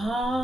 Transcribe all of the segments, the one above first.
Hello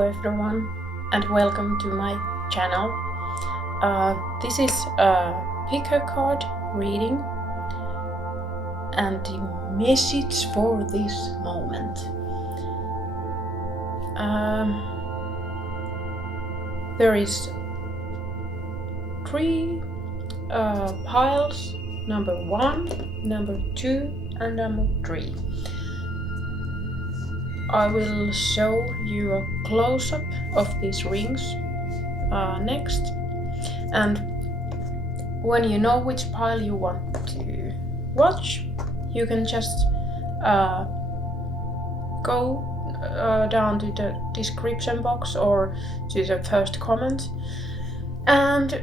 everyone and welcome to my channel. This is a pick a card reading and the message for this moment. There is 3 piles, number 1, number 2 and number 3. I will show you a close-up of these rings next, and when you know which pile you want to watch, you can just go down to the description box or to the first comment and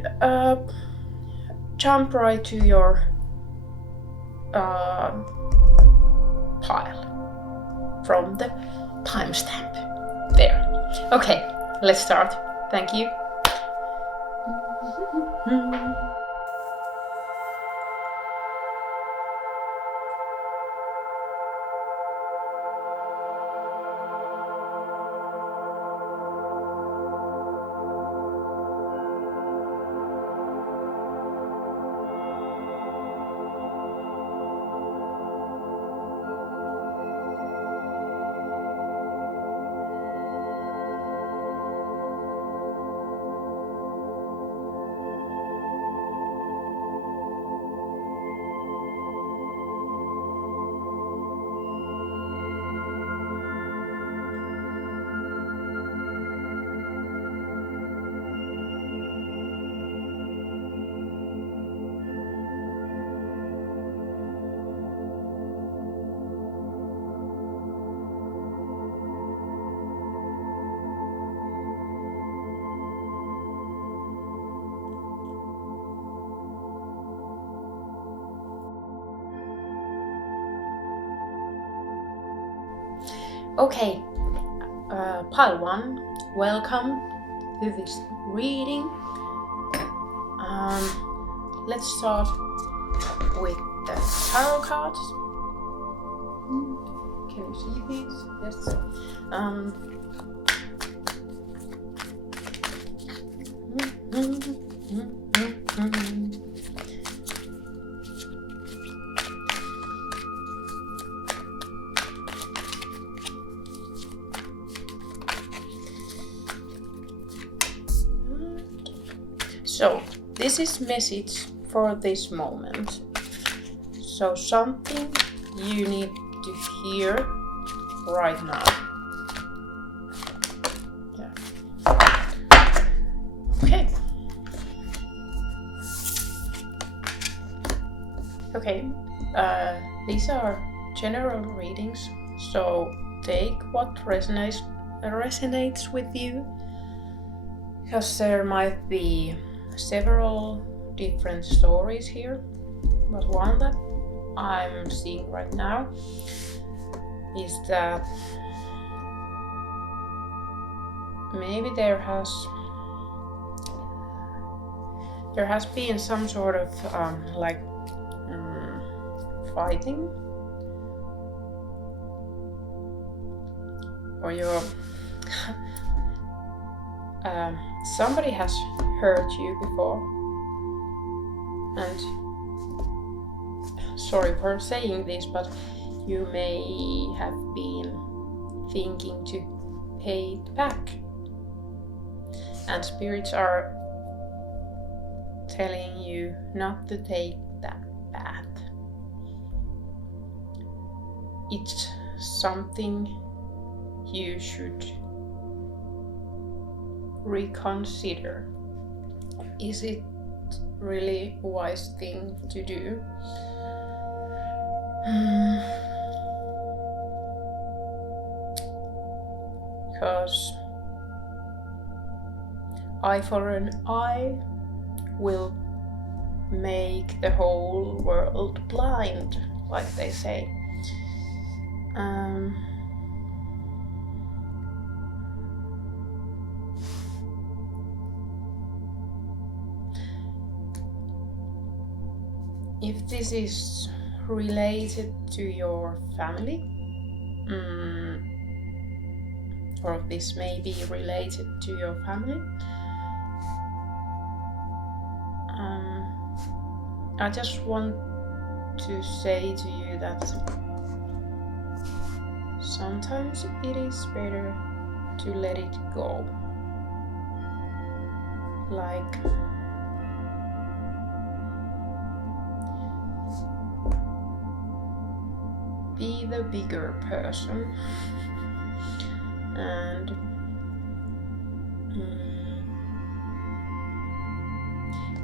jump right to your pile from the timestamp there. Okay, let's start. Thank you. Okay, pile 1, welcome to this reading. Let's start with the tarot cards. Can you see these? Yes. So this is message for this moment. So something you need to hear right now. Yeah. Okay. Okay. These are general readings, so take what resonates with you, because there might be several different stories here, but one that I'm seeing right now is that maybe there has been some sort of fighting, or somebody has hurt you before, and sorry for saying this, but you may have been thinking to pay it back, and spirits are telling you not to take that path. It's something you should reconsider. Is it really a wise thing to do? Because eye for an eye will make the whole world blind, like they say. If this is related to your family, or this may be related to your family, I just want to say to you that sometimes it is better to let it go. Like, be the bigger person and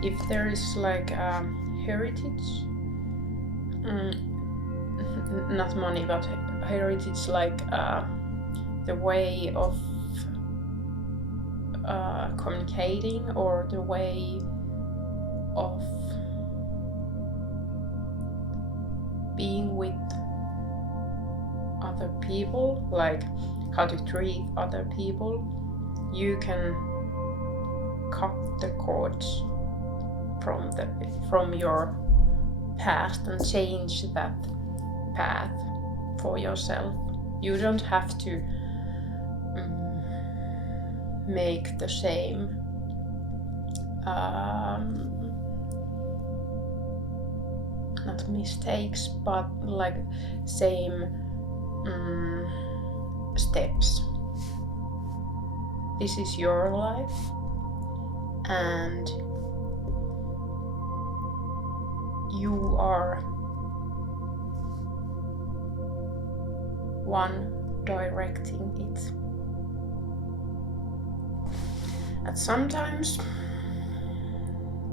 if there is like a heritage, not money, but heritage, like the way of communicating, or the way of being with other people, like how to treat other people, you can cut the cords from your past and change that path for yourself. You don't have to make the same not mistakes, but like same steps. This is your life, and you are one directing it. And sometimes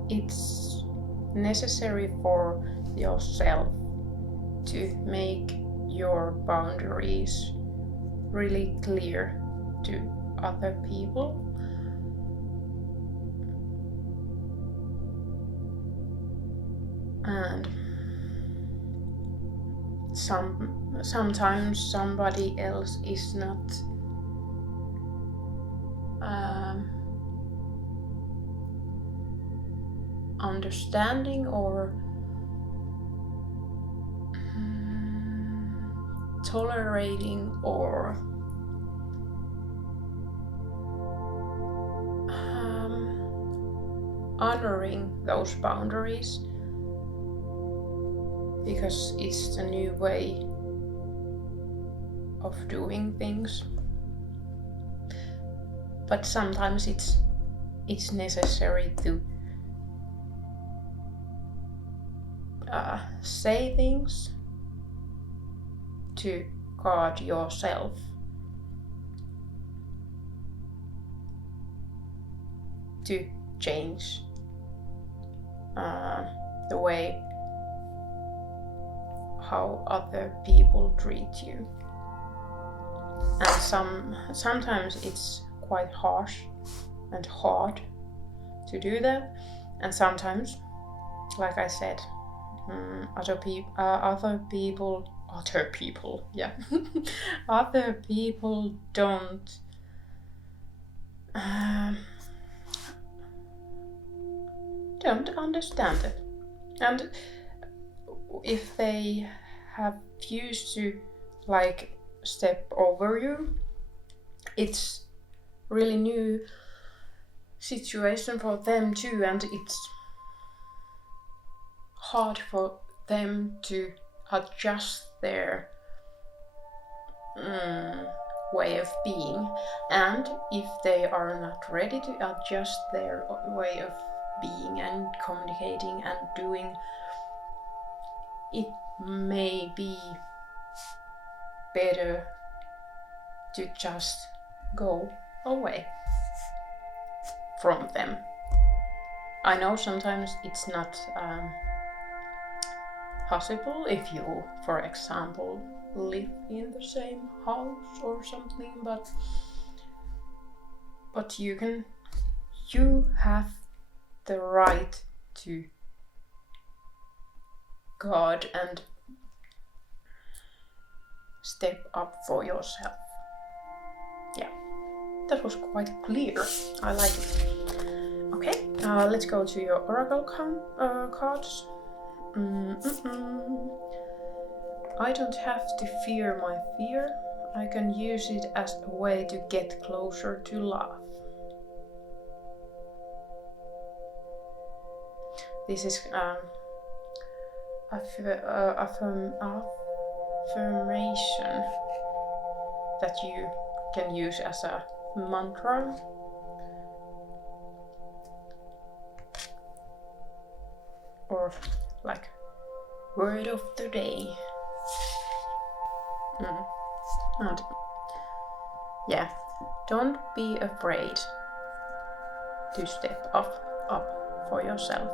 it's necessary for yourself to make your boundaries really clear to other people. And sometimes somebody else is not understanding or tolerating or honoring those boundaries, because it's the new way of doing things. But sometimes it's necessary to say things to guard yourself. To change the way how other people treat you. And sometimes it's quite harsh and hard to do that, and sometimes, like I said, other people, yeah, other people don't understand it, and if they have used to like step over you, it's really new situation for them too, and it's hard for them to adjust their way of being. And if they are not ready to adjust their way of being and communicating and doing, it may be better to just go away from them. I know sometimes it's not possible if you, for example, live in the same house or something, but you have the right to guard and step up for yourself. Yeah, that was quite clear. I like it. Okay, let's go to your oracle cards. I don't have to fear my fear. I can use it as a way to get closer to love. This is affirmation that you can use as a mantra. Or like word of the day. And yeah, don't be afraid to step up for yourself.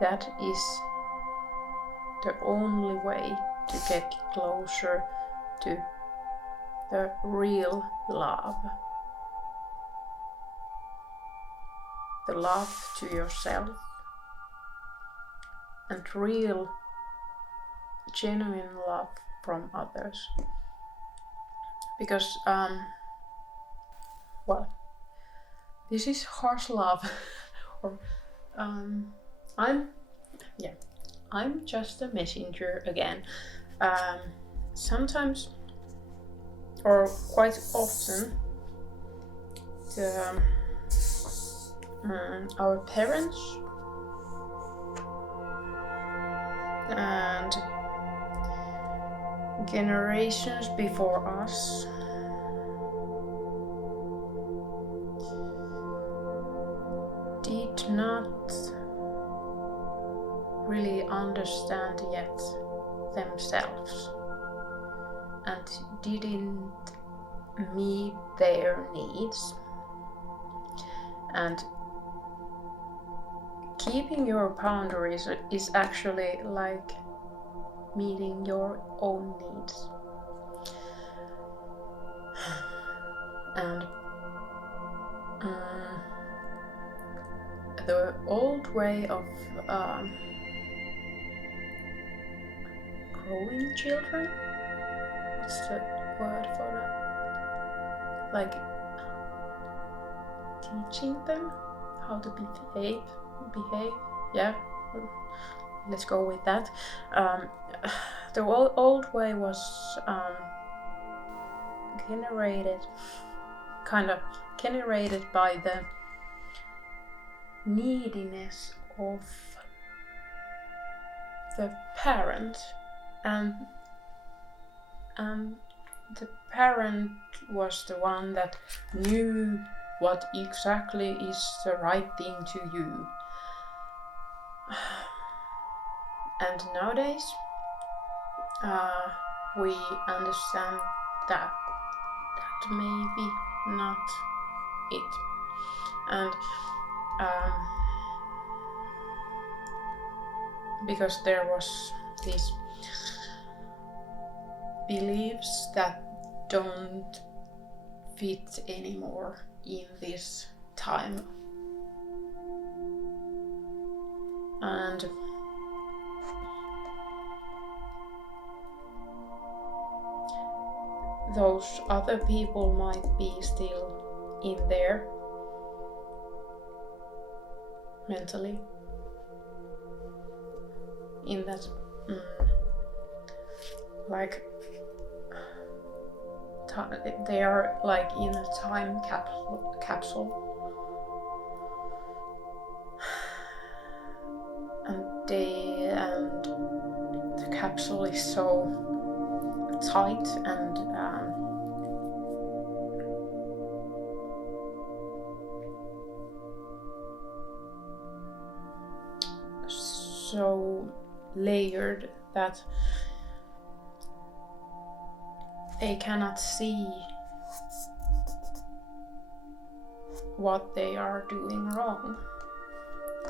That is the only way to get closer to the real love. The love to yourself and real, genuine love from others. Because, well, this is harsh love. Or, I'm just a messenger again. Sometimes, or quite often, our parents and generations before us did not really understand yet themselves and didn't meet their needs, and keeping your boundaries is actually like meeting your own needs. And the old way of growing children, what's the word for that? Like teaching them how to behave. Yeah, let's go with that. The old way was generated by the neediness of the parent, and the parent was the one that knew what exactly is the right thing to you. And nowadays we understand that maybe not it. And because there was these beliefs that don't fit anymore in this time. And those other people might be still in there mentally, in that like they are like in a time capsule and empty and the capsule is so tight and so layered that they cannot see what they are doing wrong,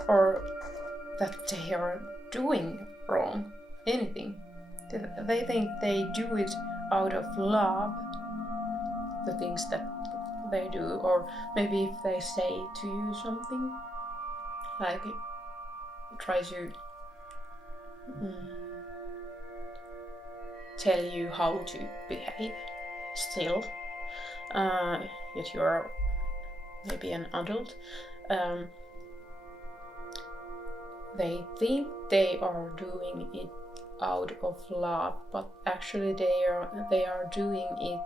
or that they are doing wrong, anything. They think they do it out of love, the things that they do, or maybe if they say to you something, like try to tell you how to behave still, yet you are maybe an adult. They think they are doing it out of love, but actually they are doing it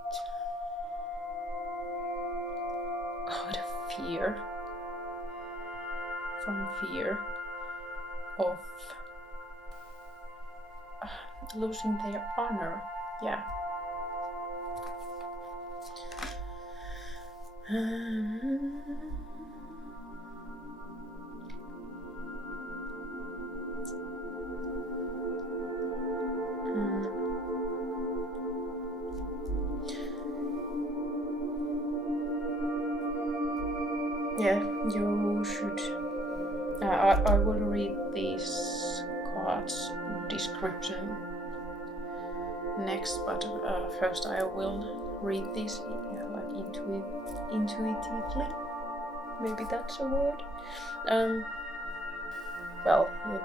out of fear, from fear of losing their honor. Yeah. Yeah, you should. I will read these cards description next, but first I will read this like intuitively. Maybe that's a word. Well, the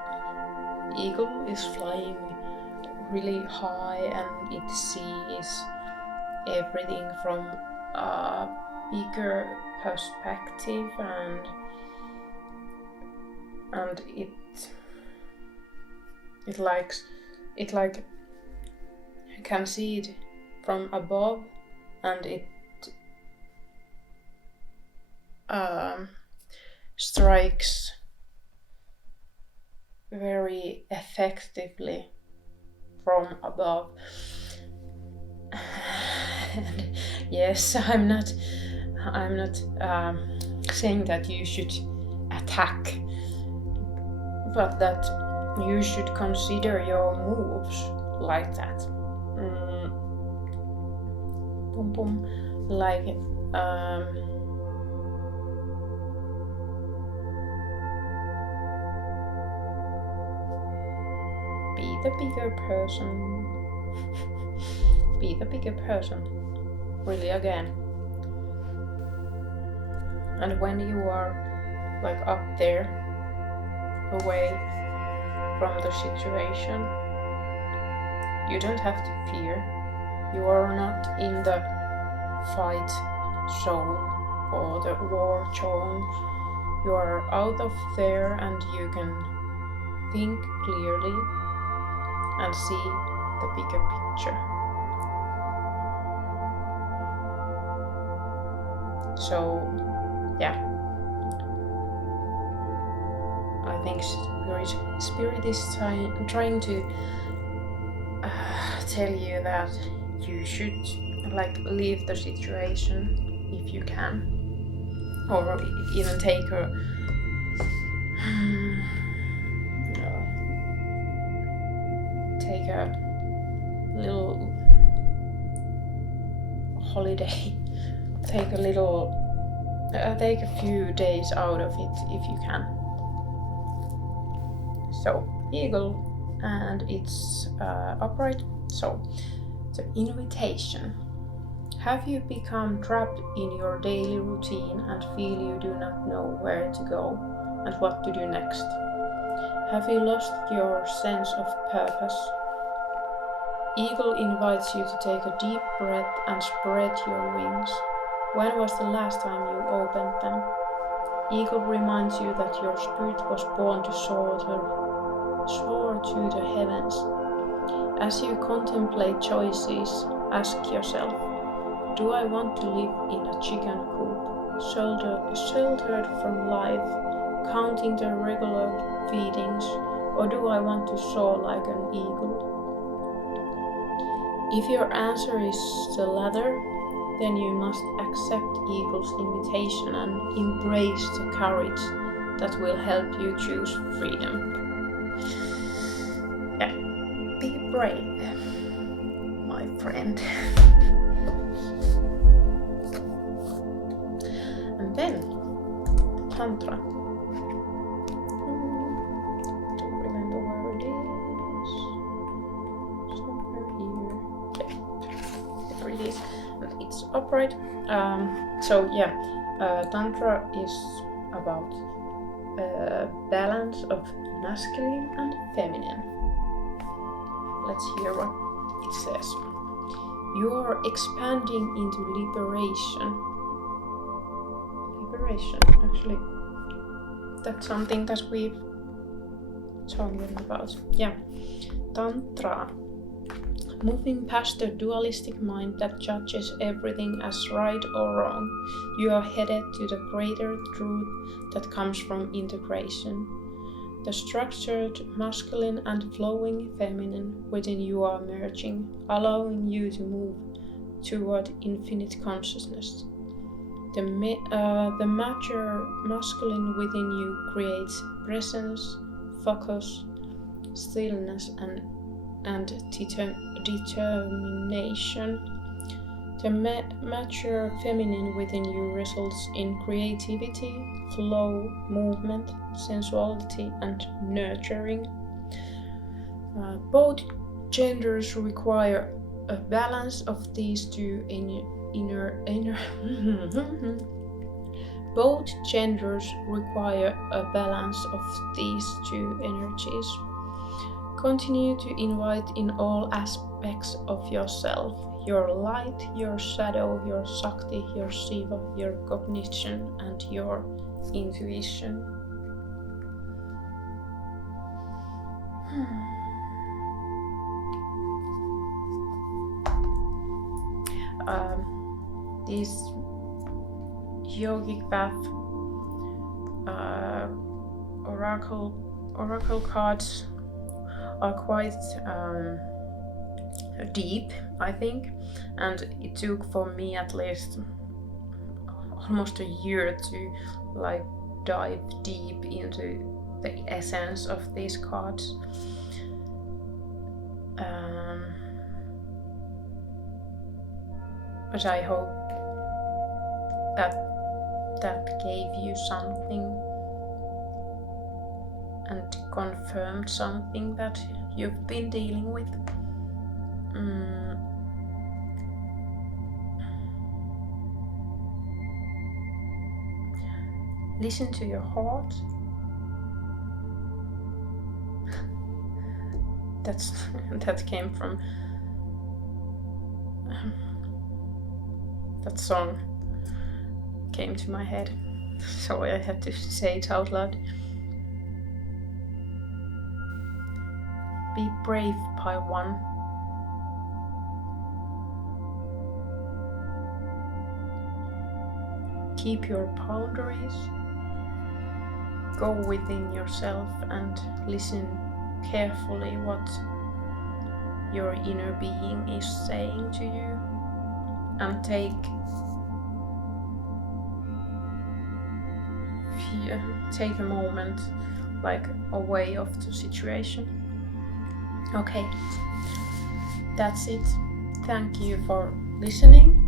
eagle is flying really high and it sees everything from a bigger perspective, and it like can see it from above, and it strikes very effectively from above. And yes, I'm not saying that you should attack, but that you should consider your moves like that. Boom boom, like be the bigger person. Be the bigger person, really, again. And when you are like up there, away from the situation, you don't have to fear. You are not in the fight zone or the war zone. You are out of there and you can think clearly and see the bigger picture. So, yeah, I think Spirit is trying to tell you that you should like leave the situation if you can, or even take a little holiday. Take a few days out of it if you can. So, eagle, and it's upright. So, the invitation. Have you become trapped in your daily routine and feel you do not know where to go and what to do next? Have you lost your sense of purpose? Eagle invites you to take a deep breath and spread your wings. When was the last time you opened them? Eagle reminds you that your spirit was born to soar to the heavens. As you contemplate choices, ask yourself, do I want to live in a chicken coop, sheltered from life, counting the regular feedings, Or do I want to soar like an eagle? If your answer is the latter, then you must accept Eagle's invitation and embrace the courage that will help you choose freedom. Yeah, be brave, my friend. And then, Tantra. Don't remember where it is. Somewhere here. Yeah, there it is. It's upright. Tantra is about balance of masculine and feminine. Let's hear what it says. You are expanding into liberation. Actually, that's something that we've talking about. Yeah, Tantra. Moving past the dualistic mind that judges everything as right or wrong, you are headed to the greater truth that comes from integration. The structured masculine and flowing feminine within you are merging, allowing you to move toward infinite consciousness. The mature masculine within you creates presence, focus, stillness, and determination. The mature feminine within you results in creativity, flow, movement, sensuality, and nurturing. Both genders require a balance of these two Both genders require a balance of these two energies. Continue to invite in all aspects of yourself, your light, your shadow, your Shakti, your Shiva, your cognition, and your intuition. These yogic path oracle cards are quite deep, I think, and it took for me at least almost a year to dive deep into the essence of these cards. But I hope that gave you something and confirmed something that you've been dealing with. Listen to your heart. That came from that song came to my head, so I had to say it out loud. Be brave, Pi 1. Keep your boundaries. Go within yourself and listen carefully what your inner being is saying to you, and take a moment away of the situation. Okay, that's it. Thank you for listening.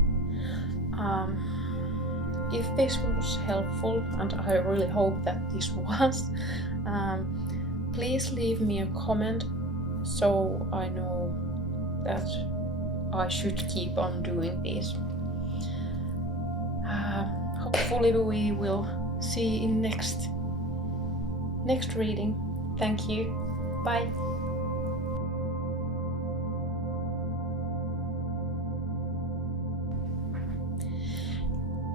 If this was helpful, and I really hope that this was, please leave me a comment so I know that I should keep on doing this. Hopefully we will see in next reading. Thank you. Bye.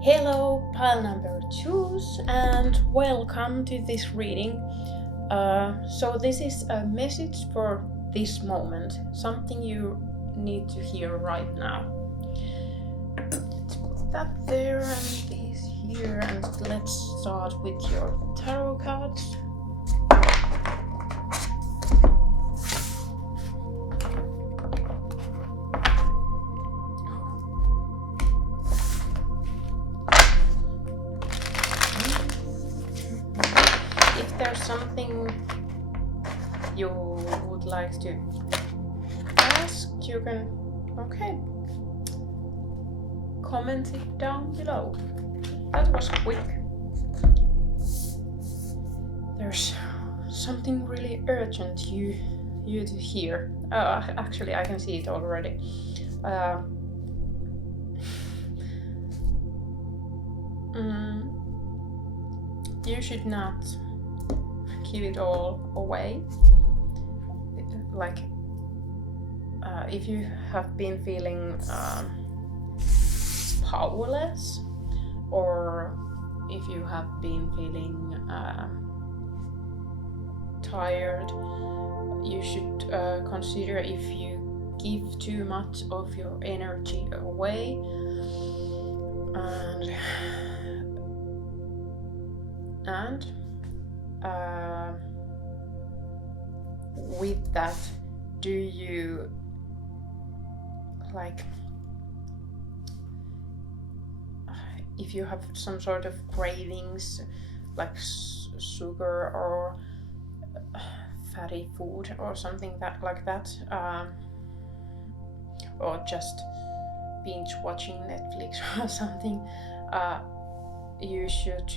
Hello, pile number 2s, and welcome to this reading. So this is a message for this moment, something you need to hear right now. Let's put that there and these here, and let's start with your tarot cards. you would like to ask, you can, comment it down below. That was quick. There's something really urgent you to hear. Actually, I can see it already. You should not give it all away. Like, if you have been feeling powerless, or if you have been feeling tired, you should consider if you give too much of your energy away, and with that, do you like, if you have some sort of cravings like sugar or fatty food or something like that, or just binge watching Netflix or something, you should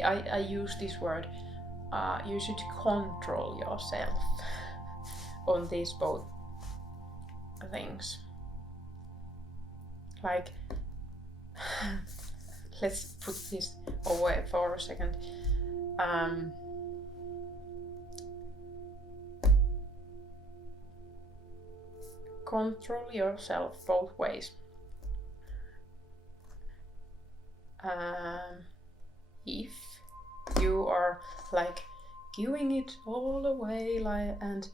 I use this word, you should control yourself on these both things. Like, let's put this away for a second. Control yourself both ways. If you are like giving it all away, like, and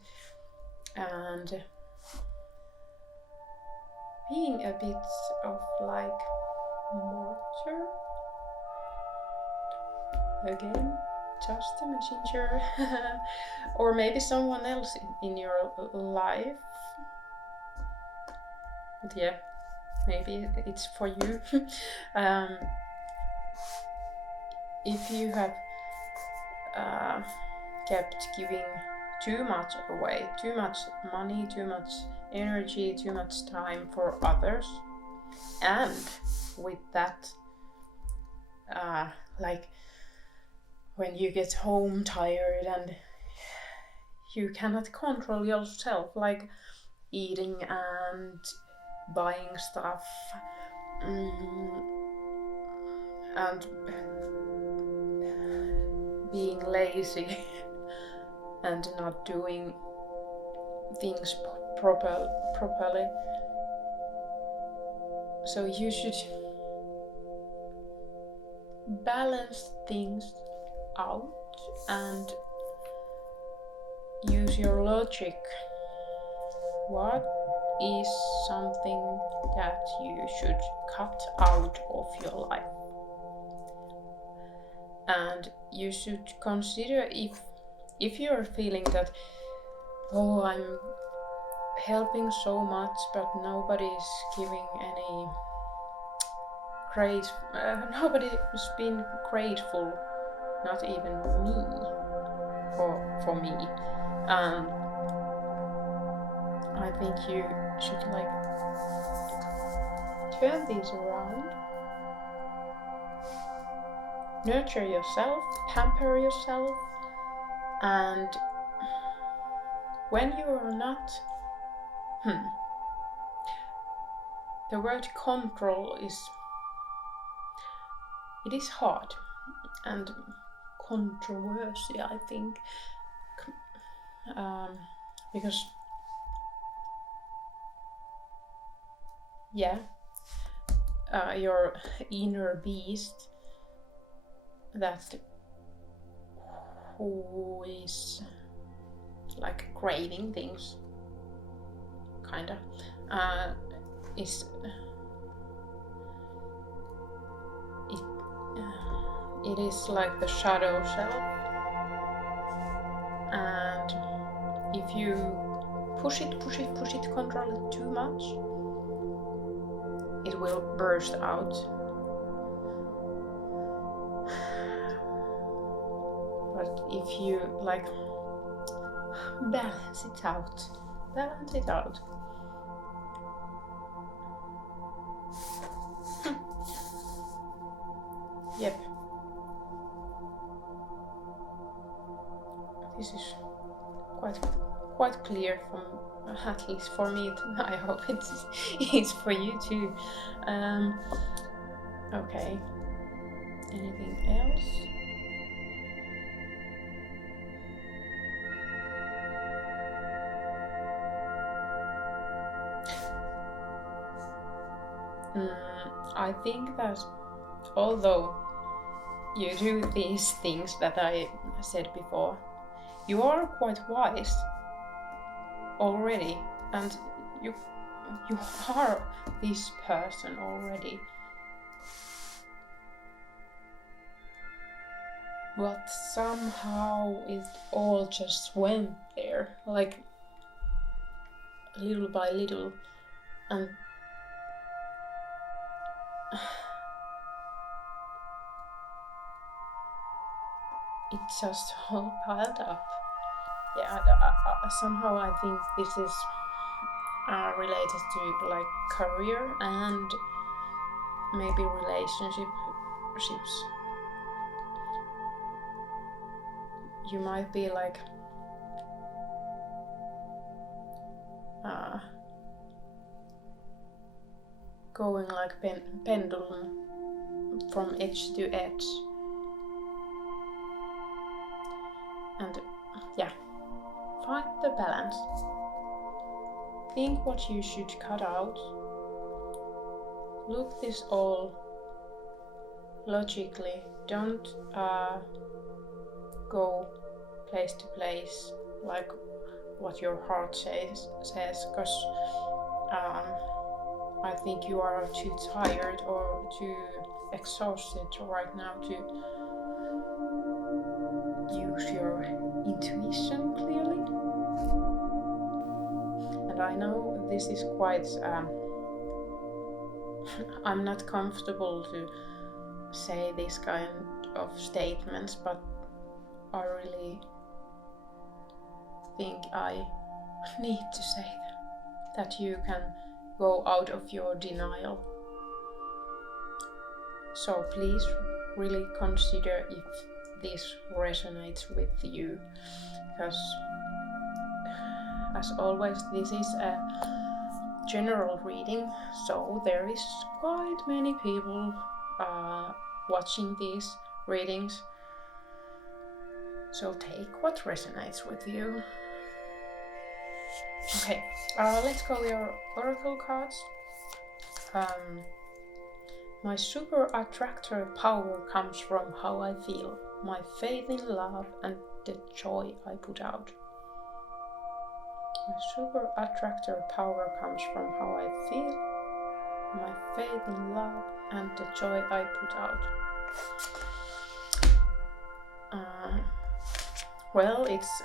being a bit of like martyr, again, just a messenger, or maybe someone else in your life. But yeah, maybe it's for you. If you have kept giving too much away, too much money, too much energy, too much time for others, and with that, like when you get home tired and you cannot control yourself, like eating and buying stuff, and being lazy and not doing things properly. So you should balance things out and use your logic. What is something that you should cut out of your life? And you should consider if you're feeling that, oh, I'm helping so much but nobody's giving any praise, nobody's been grateful, not even me, for me. I think you should like turn these around. Nurture yourself, pamper yourself, and when you are not, the word control is hard and controversial, I think, because your inner beast, that who is like craving things, kinda, it is like the shadow self, and if you push it, control it too much, it will burst out. if you like balance it out. Balance it out. Yep. This is quite clear from, at least for me. I hope it's for you too. Okay. Anything else? I think that although you do these things that I said before, you are quite wise already, and you are this person already. But somehow it all just went there, like little by little, and it just all piled up. Yeah, somehow I think this is related to like career and maybe relationships. You might be like going like pendulum from edge to edge, and yeah, find the balance. Think what you should cut out. Look this all logically. Don't go place to place like what your heart says, because I think you are too tired or too exhausted right now to use your intuition clearly. And I know this is quite I'm not comfortable to say this kind of statements, but I really think I need to say that you can go out of your denial. So please really consider if this resonates with you, because as always this is a general reading, so there is quite many people watching these readings, so take what resonates with you. Okay, let's call your oracle cards. My super attractor power comes from how I feel, my faith in love and the joy I put out. My super attractor power comes from how I feel, my faith in love and the joy I put out. Well, it's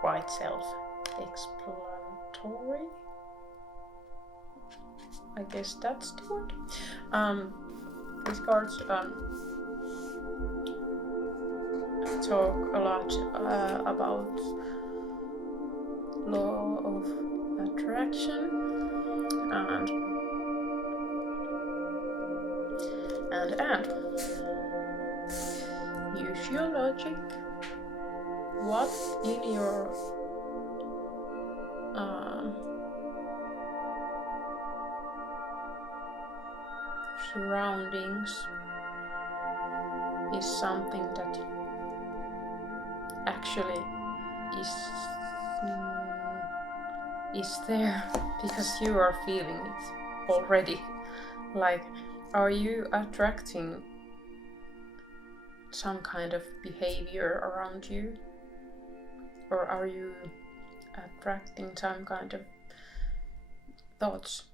quite self-explanatory. I guess that's the word. These cards talk a lot about law of attraction and use your logic. What in your surroundings is something that actually is there because you are feeling it already. Like, are you attracting some kind of behavior around you, or are you attracting some kind of thoughts?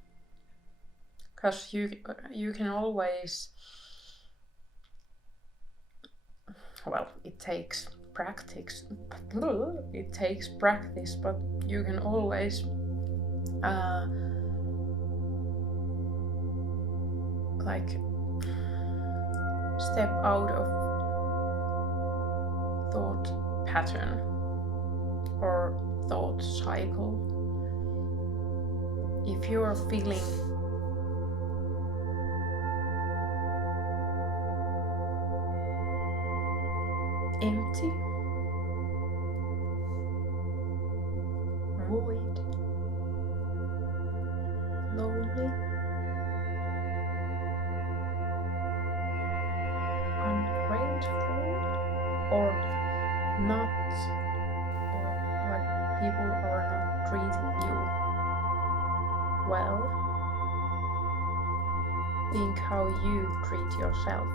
Because you can always, well, it takes practice, but you can always like step out of thought pattern or thought cycle. If you are feeling empty, void, lonely, ungrateful, or not, or like people are not treating you well, think how you treat yourself.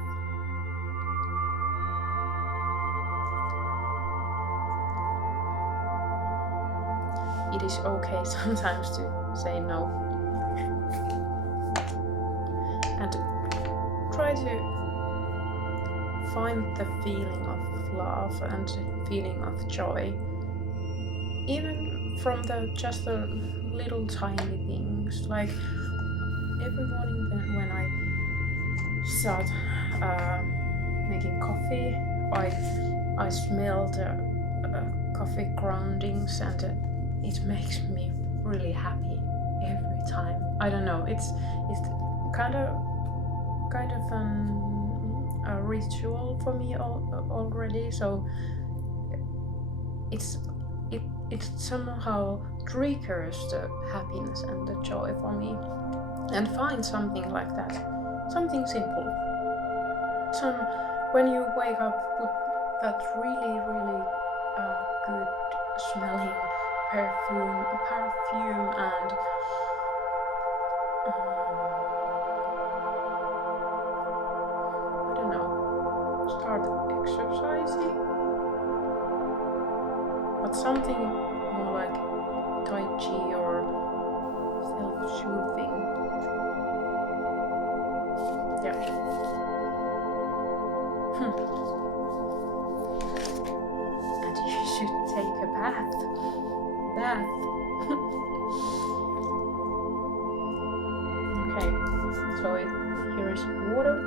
It is okay sometimes to say no. And try to find the feeling of love and feeling of joy, even from just the little tiny things. Like every morning when I start making coffee, I smell the coffee groundings, and it makes me really happy every time. I don't know. It's kind of a ritual for me already. So it somehow triggers the happiness and the joy for me. And find something like that, something simple. When you wake up, put that really good smelling perfume and I don't know, start exercising, but something more like Tai Chi or self-soothing. Yeah. And you should take a bath. Okay, so here is water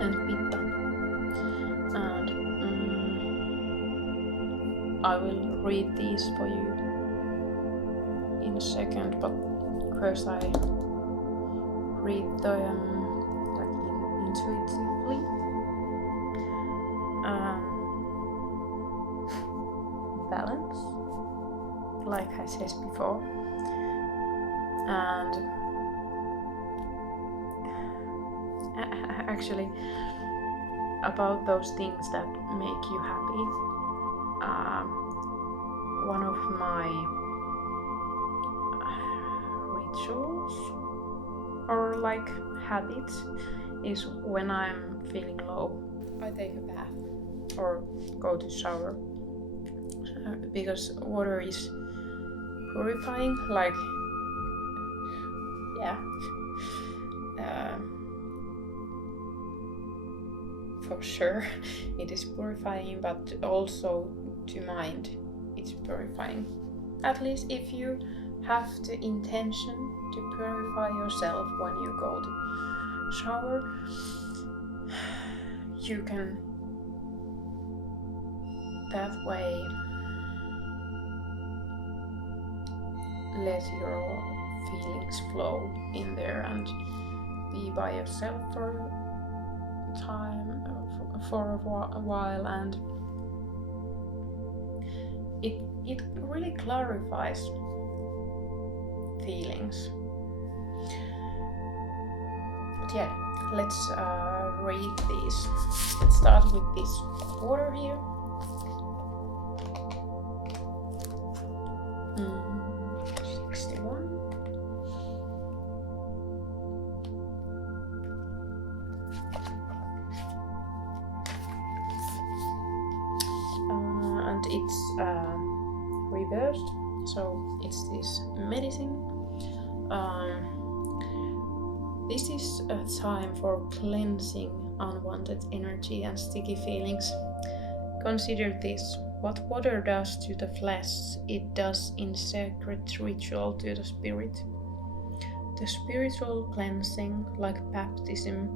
and pitta, and I will read these for you in a second, but first I read the like intuitively. Balance, like I said before, and actually about those things that make you happy. One of my rituals or like habits is when I'm feeling low, I take a bath or go to shower. Because water is purifying, like for sure it is purifying, but also to mind it's purifying. At least if you have the intention to purify yourself when you go to shower, you can that way let your feelings flow in there and be by yourself for time, for a while, and it really clarifies feelings. But yeah, let's read these. Let's start with this water here. 61. And it's reversed, so it's this medicine. This is a time for cleansing unwanted energy and sticky feelings. Consider this: what water does to the flesh, it does in sacred ritual to the spirit. The spiritual cleansing, like baptism,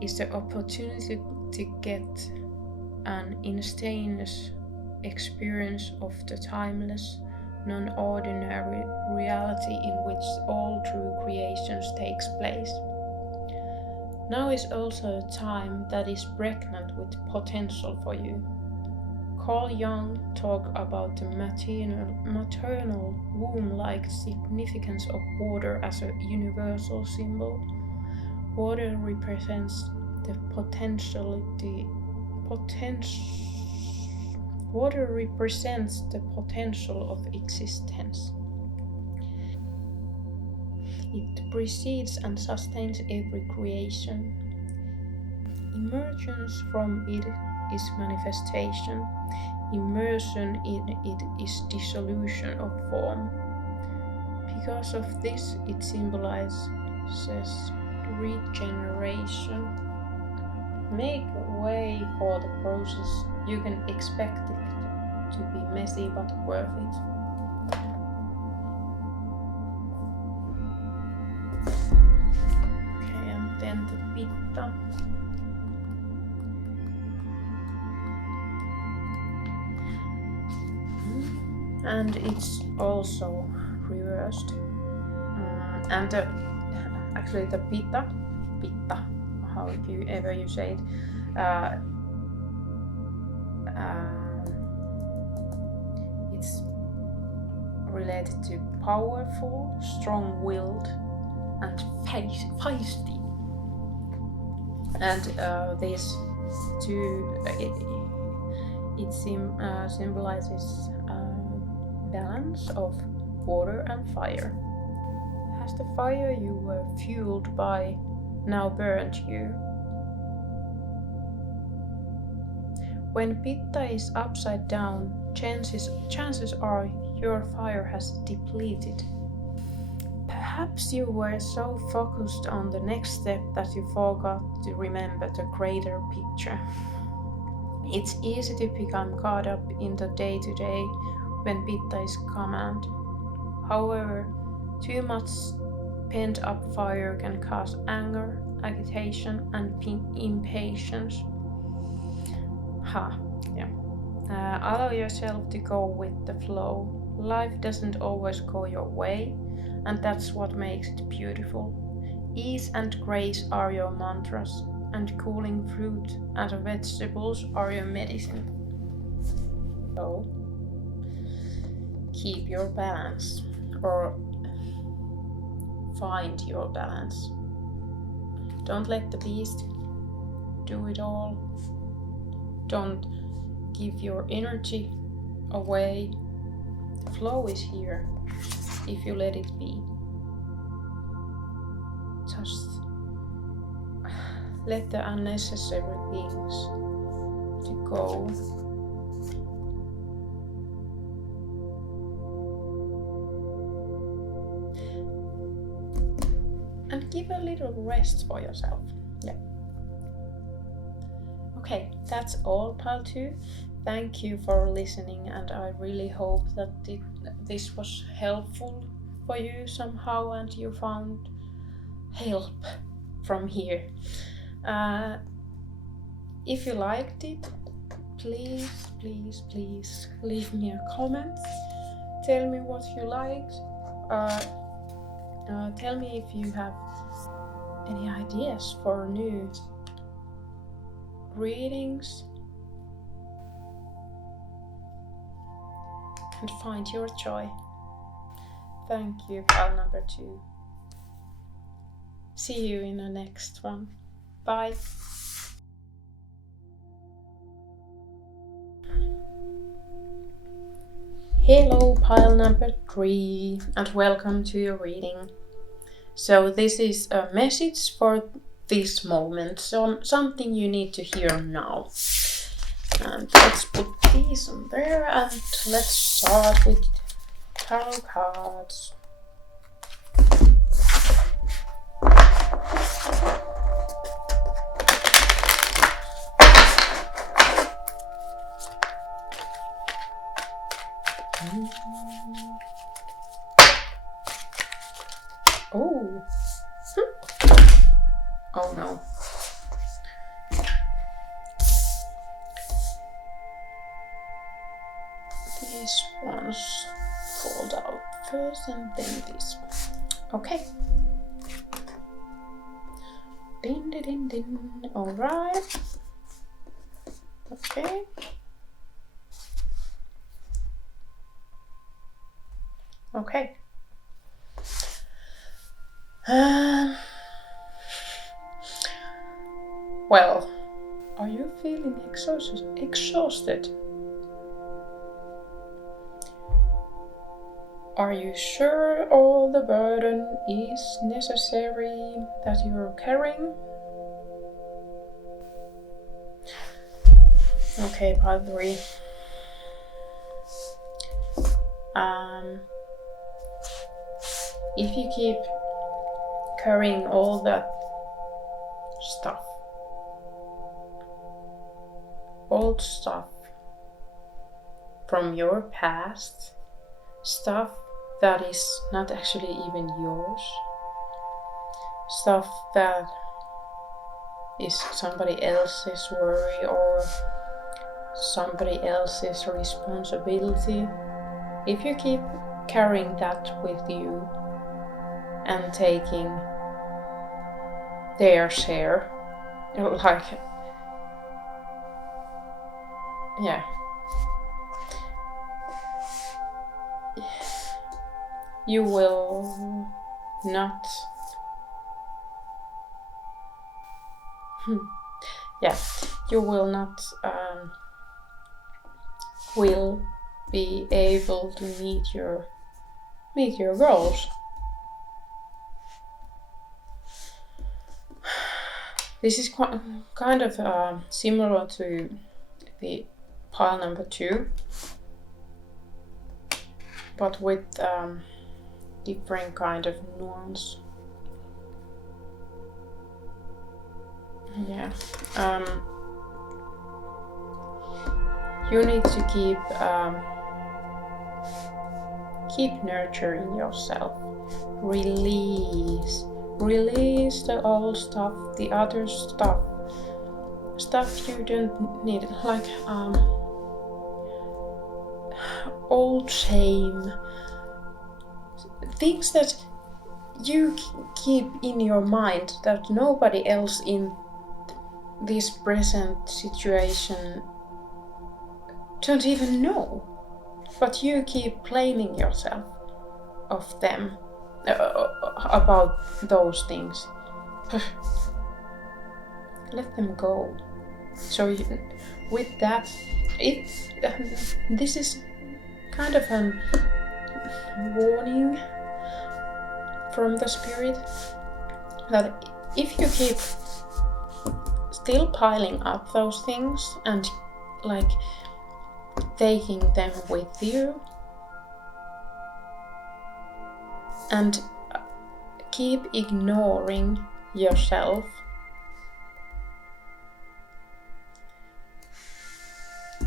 is the opportunity to get an instantaneous experience of the timeless, non-ordinary reality in which all true creations takes place. Now is also a time that is pregnant with potential for you. Carl Jung talked about the maternal womb-like significance of water as a universal symbol. Water represents the potential of existence. It precedes and sustains every creation. Emergence from it is manifestation. Immersion in it is dissolution of form. Because of this, it symbolizes regeneration. Make way for the process. You can expect it to be messy but worth it. Okay, and then the Pitta. And it's also reversed. And actually the Pitta, however you say it, it's related to powerful, strong-willed, and feisty. And these two, it symbolizes balance of water and fire. Has the fire you were fueled by now burned you? When Pitta is upside down, chances are your fire has depleted. Perhaps you were so focused on the next step that you forgot to remember the greater picture. It's easy to become caught up in the day-to-day when Pitta is command. However, too much pent-up fire can cause anger, agitation, and impatience. Allow yourself to go with the flow. Life doesn't always go your way, and that's what makes it beautiful. Ease and grace are your mantras, and cooling fruit and vegetables are your medicine. So, keep your balance, or find your balance. Don't let the beast do it all. Don't give your energy away. The flow is here if you let it be. Just let the unnecessary things to go. And give a little rest for yourself. Yeah. Okay, that's all, Pile 2. Thank you for listening, and I really hope that this was helpful for you somehow and you found help from here. If you liked it, please leave me a comment. Tell me what you liked. Tell me if you have any ideas for new readings. And find your joy. Thank you, pile number 2. See you in the next one. Bye. Hello, pile number 3, and welcome to your reading. So this is a message for this moment, so something you need to hear now. And let's put these on there, and let's start with tarot cards. Oh. Oh no. these ones fold out first and then this. Okay. Din din din din. Alright. Okay. Okay. Well, are you feeling exhausted? Are you sure all the burden is necessary that you're carrying? Okay, part 3. If you keep carrying all that stuff, old stuff from your past, stuff that is not actually even yours, stuff that is somebody else's worry or somebody else's responsibility, if you keep carrying that with you and taking their share, like, yeah, you will not, you will not will be able to meet your goals. This is kind of similar to the pile number 2, but with different kind of nuance. Yeah. You need to keep nurturing yourself. Release the old stuff, the other stuff you don't need, like old shame, things that you keep in your mind that nobody else in this present situation don't even know, but you keep blaming yourself of them, about those things. Let them go. So with that, this is kind of a warning from the spirit that if you keep still piling up those things and like taking them with you and keep ignoring yourself,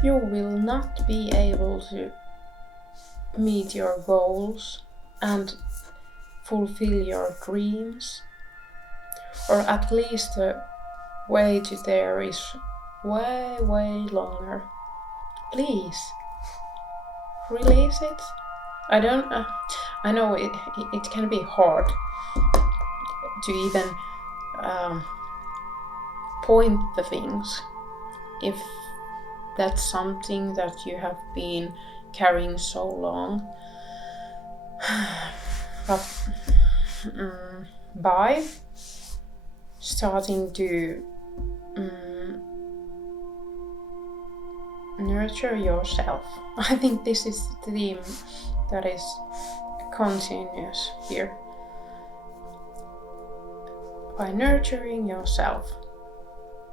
you will not be able to meet your goals and fulfill your dreams, or at least the way to there is way longer. Please release it. I know it can be hard to even point the things if that's something that you have been carrying so long. But by starting to nurture yourself, I think this is the theme that is continuous here. By nurturing yourself,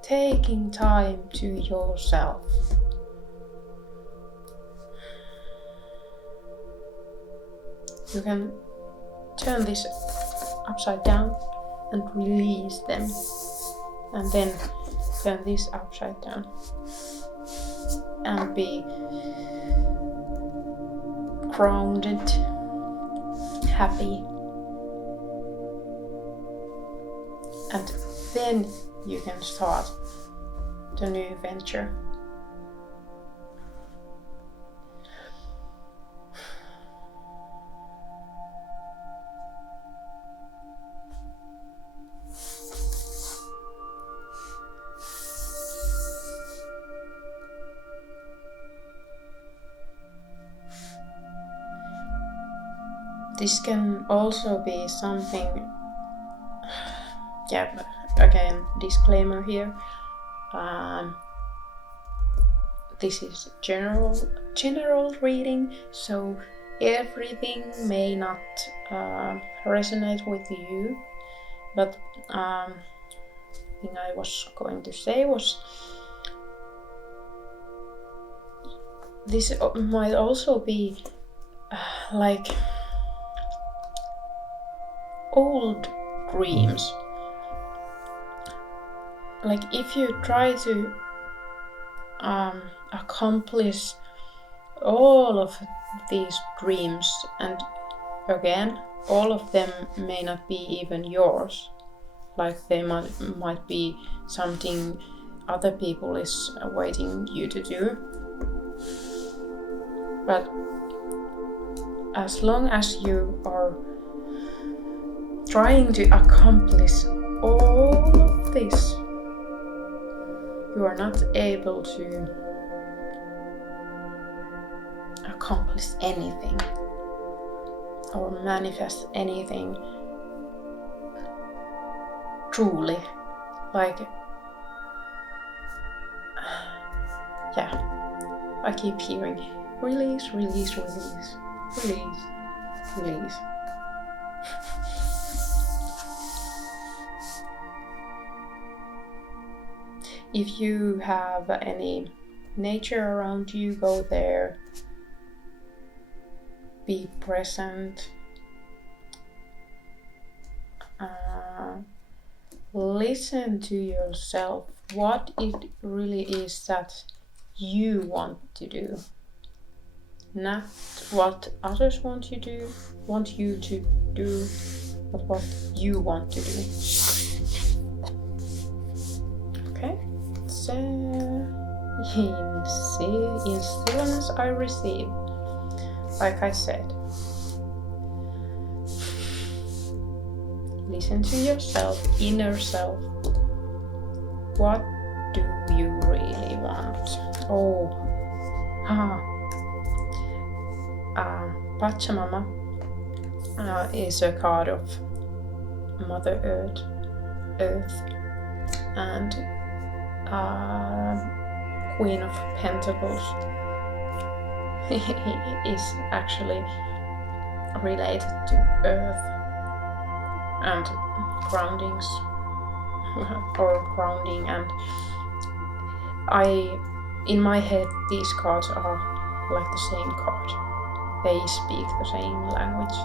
taking time to yourself, you can turn this upside down and release them, and then turn this upside down and be grounded, happy, and then you can start the new venture. this can also be something, yeah, again, disclaimer here. This is general reading, so everything may not resonate with you, but thing I was going to say was this might also be like old dreams. Like if you try to accomplish all of these dreams, and again, all of them may not be even yours. Like they might be something other people is waiting you to do. But as long as you are trying to accomplish all of this, you are not able to accomplish anything or manifest anything truly. Like, yeah, I keep hearing release, release, release, release, release. If you have any nature around you, go there. Be present. Listen to yourself. What it really is that you want to do. Not what others want you to do, but what you want to do. Okay? So, in stillness I receive. Like I said, listen to yourself, inner self. What do you really want? Pachamama is a god of Mother Earth, and Queen of Pentacles is actually related to Earth and groundings or grounding, and in my head these cards are like the same card. They speak the same language.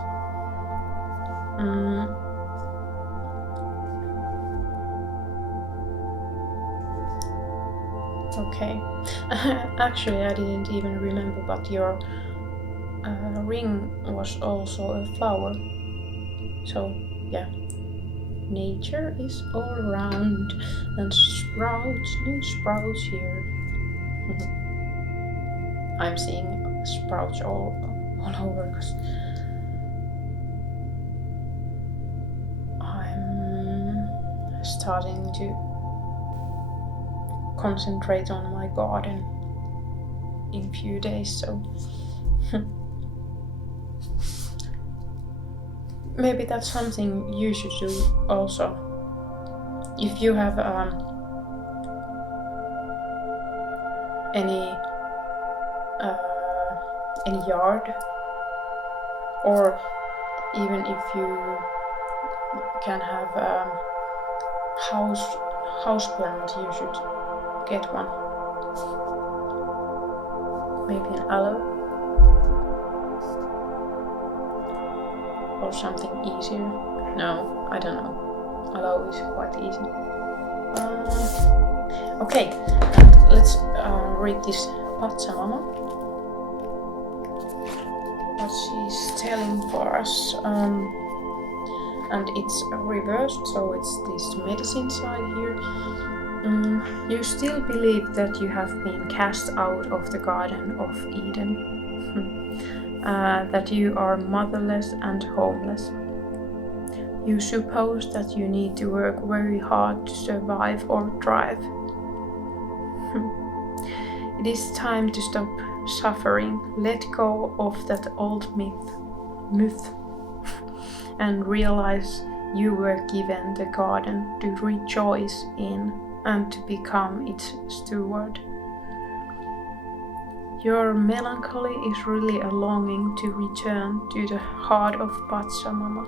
Okay. Actually, I didn't even remember, but your ring was also a flower. So, yeah. Nature is all around and new sprouts here. I'm seeing sprouts all over because I'm starting to concentrate on my garden in a few days, so maybe that's something you should do also. If you have any yard, or even if you can have house plant, you should get one. Maybe an aloe or something easier. No, I don't know. Aloe is quite easy. Okay, let's read this Pachamama. What she's telling for us. And it's reversed, so it's this medicine side here. You still believe that you have been cast out of the Garden of Eden, that you are motherless and homeless. You suppose that you need to work very hard to survive or thrive. It is time to stop suffering. Let go of that old myth. and realize you were given the garden to rejoice in and to become its steward. Your melancholy is really a longing to return to the heart of Pachamama.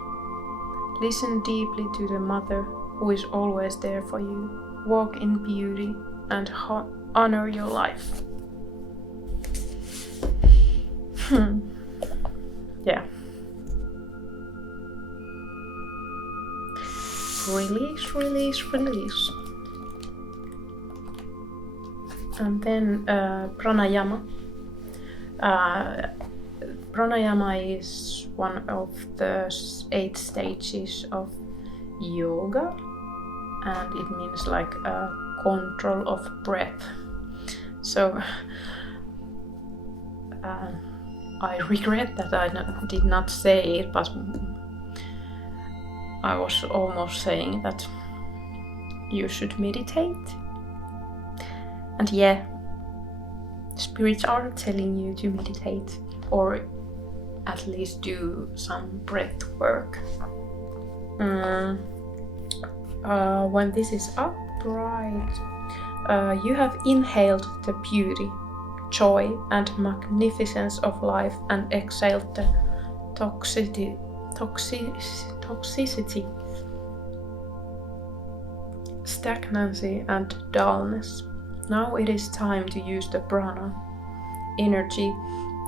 Listen deeply to the mother who is always there for you. Walk in beauty and honor your life. Yeah. Release, release, release. And then pranayama. Pranayama is one of the 8 stages of yoga, and it means like a control of breath. So I regret that I did not say it, but I was almost saying that you should meditate. And yeah, spirits are telling you to meditate, or at least do some breath work. When this is upright, you have inhaled the beauty, joy and magnificence of life and exhaled the toxicity, stagnancy and dullness. Now it is time to use the prana, energy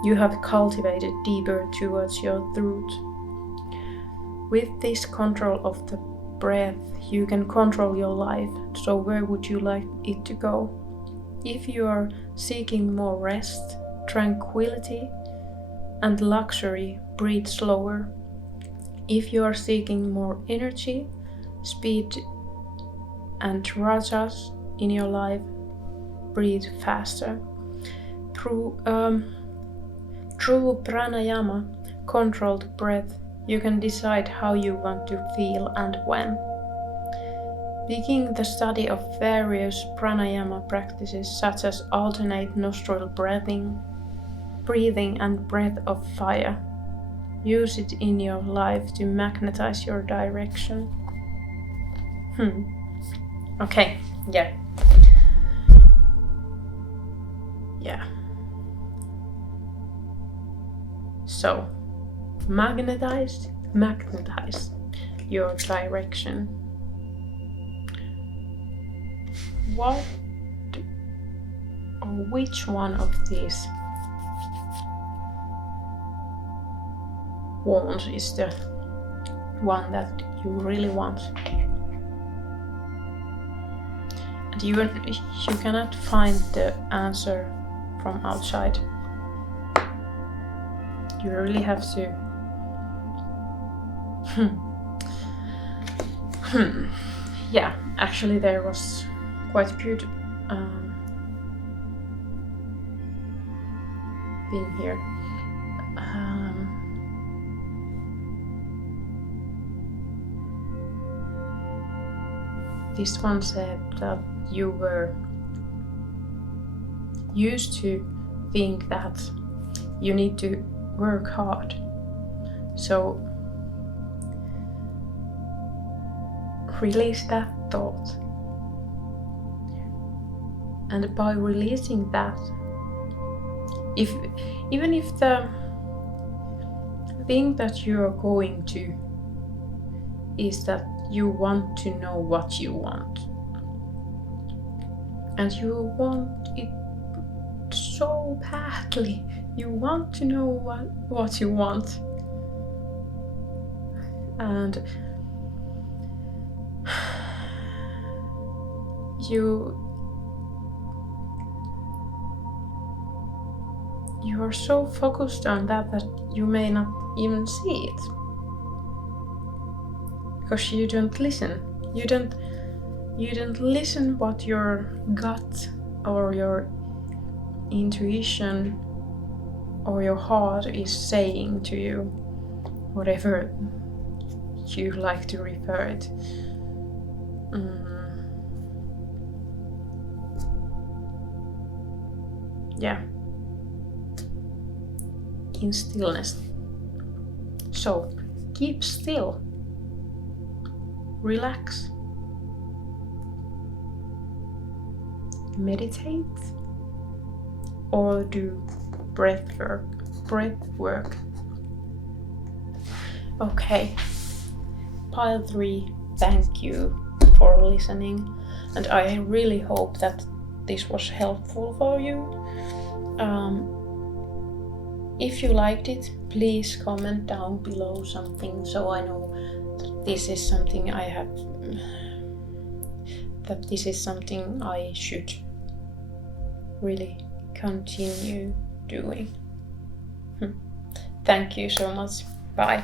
you have cultivated deeper towards your throat. With this control of the breath, you can control your life. So where would you like it to go? If you are seeking more rest, tranquility, and luxury, breathe slower. If you are seeking more energy, speed, and rajas in your life, breathe faster. Through pranayama, controlled breath, you can decide how you want to feel and when. Begin the study of various pranayama practices such as alternate nostril breathing and breath of fire. Use it in your life to magnetize your direction. Okay, yeah. So, magnetize your direction. What or which one of these wants is the one that you really want? And you cannot find the answer from outside. You really have to yeah, actually there was quite good thing here. This one said that you were used to think that you need to work hard. So release that thought. And by releasing that, even if the thing that you are going to is that you want to know what you want, and you want it so badly, you want to know what you want, and you are so focused on that you may not even see it, because you don't listen. You don't listen what your gut or your intuition or your heart is saying to you, whatever you like to refer it. Yeah. In stillness. So keep still. Relax. Meditate. Or do breath work. Okay. Pile 3, thank you for listening, and I really hope that this was helpful for you. If you liked it, please comment down below something so I know that this is something I should really continue doing. Thank you so much. Bye.